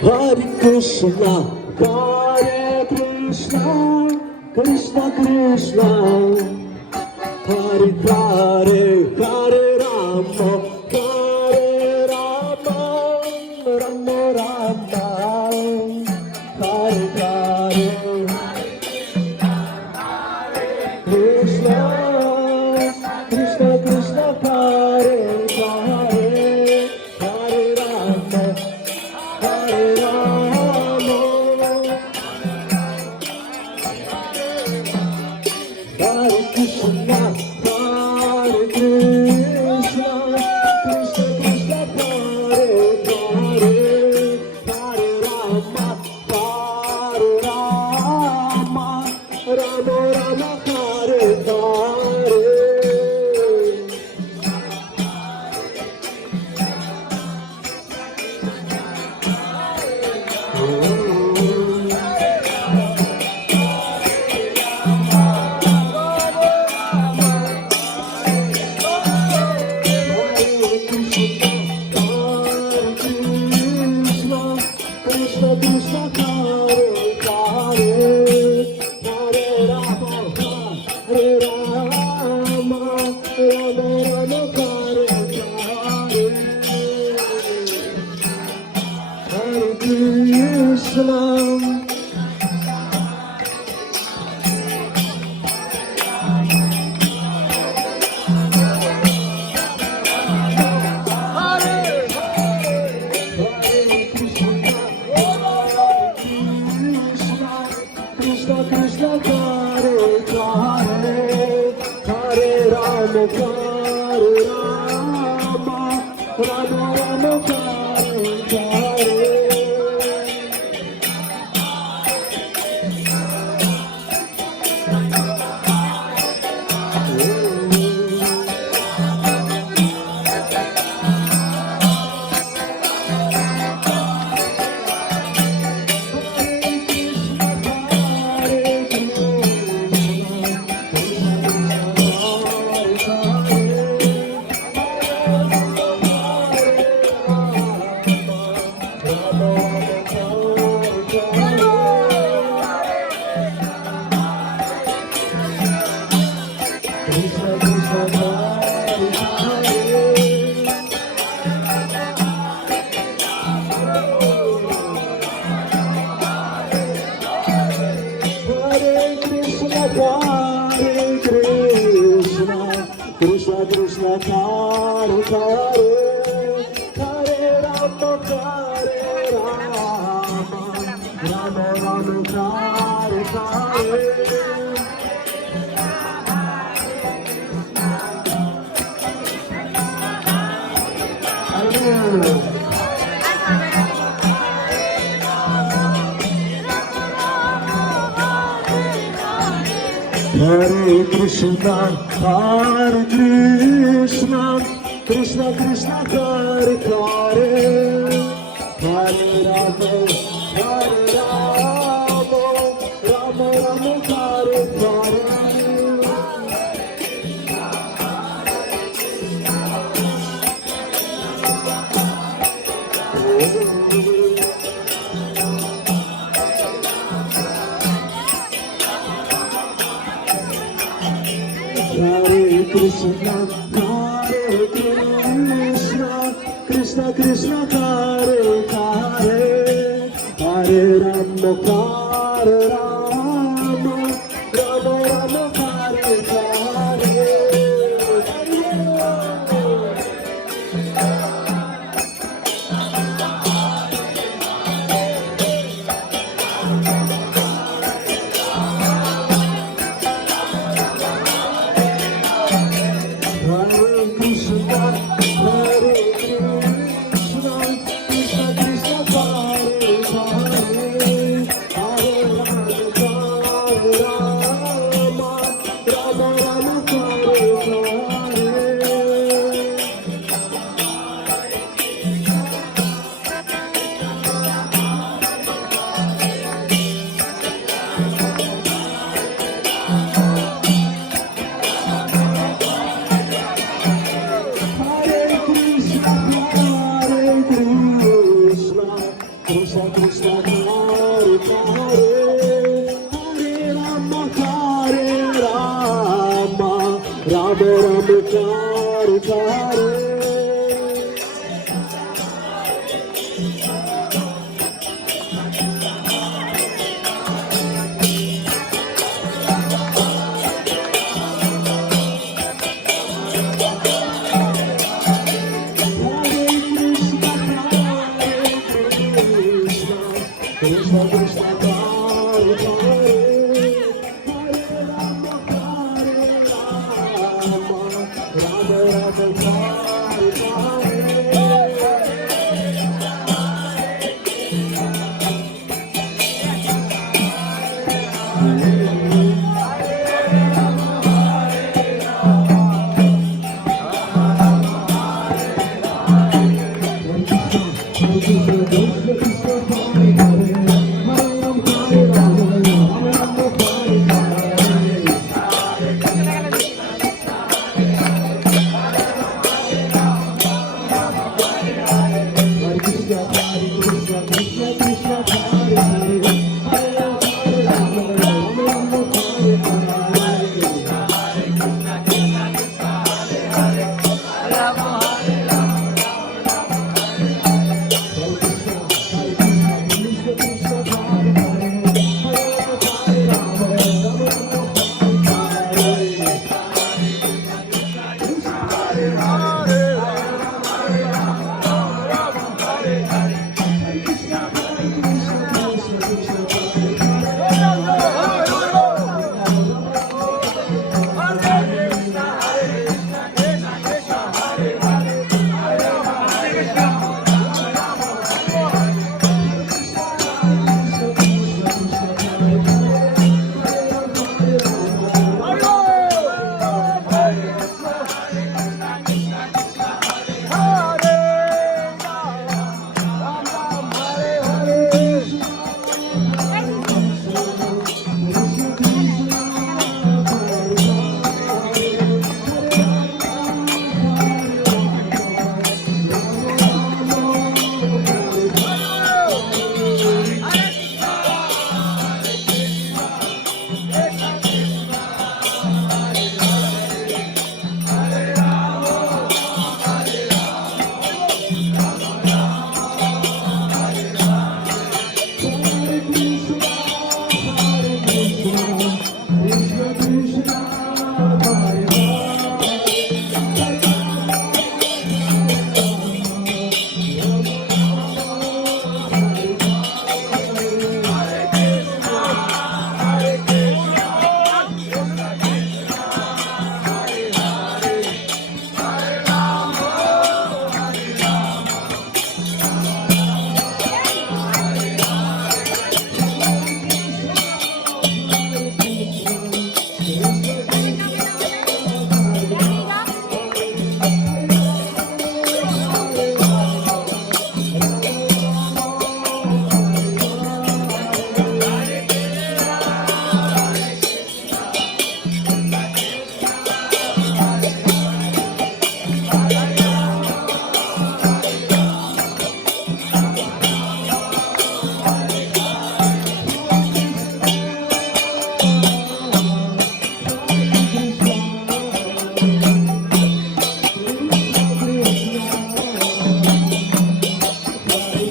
Hare Krishna, Hare Krishna, Krishna Krishna, Hare Hare, Hare Rama, Hare Rama, Rama Rama, Hare Hare, Krishna, Krishna Krishna, Hare Hare, Hare Rama, Hare Rama, Hare Krishna, Hare Krishna, Krishna Krishna, Hare Hare, Hare Rama, Hare Rama, Rama Rama, Hare Hare. Krishna Krishna, Hare Hare, Hare Rama, Hare Rama, Rama Rama, Hare Hare, Hare Krishna. Krishna Krishna, Hare Hare, Hare Rama, Hare Rama, Rama Rama, Hare Hare. Krishna Krishna, Hare Hare, Hare Rama, Hare Rama, Rama Rama, Hare Hare. Hare Krishna, Hare Krishna, Krishna Krishna, Hare Hare, Hare Rama, Hare Rama, Rama Rama, Hare Hare. Hare Krishna, Hare Krishna, Krishna Krishna, Hare Hare, Hare Rama, Hare Rama, Rama Rama, Hare Hare. Hare Krishna, Hare Krishna, Krishna Krishna, Hare Hare, Hare Rama, Krishna Krishna Hare Hare Hare Rama Rama Rama Hare Hare Krishna Krishna Hare Hare Hare Rama Rama Rama Hare Hare Krishna Krishna Hare Hare